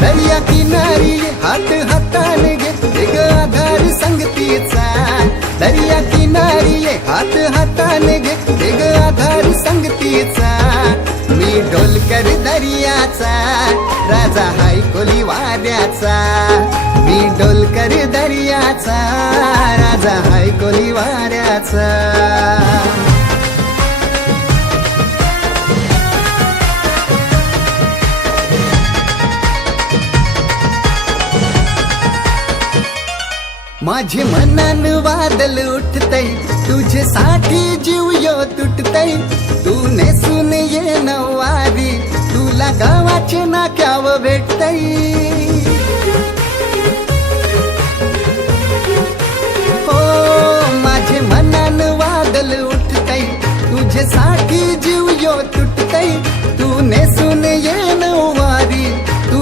दर्या किनारी ये हात हाताने घे ग आधार संगतीचा. दर्या किनारी ये हात हाताने घे ग आधार संगतीचा. मी ढोलकर दर्याचा राजा हाय कोली वाऱ्याचा. मी ढोलकर दर्याचा राजा हाय कोली वाऱ्याचा. माझे मनान वादल उठतय तुझ्यासाठी जीव यो तुटतय. तू नेसून ये नवारी तुला गावाचे नाक्याव भेट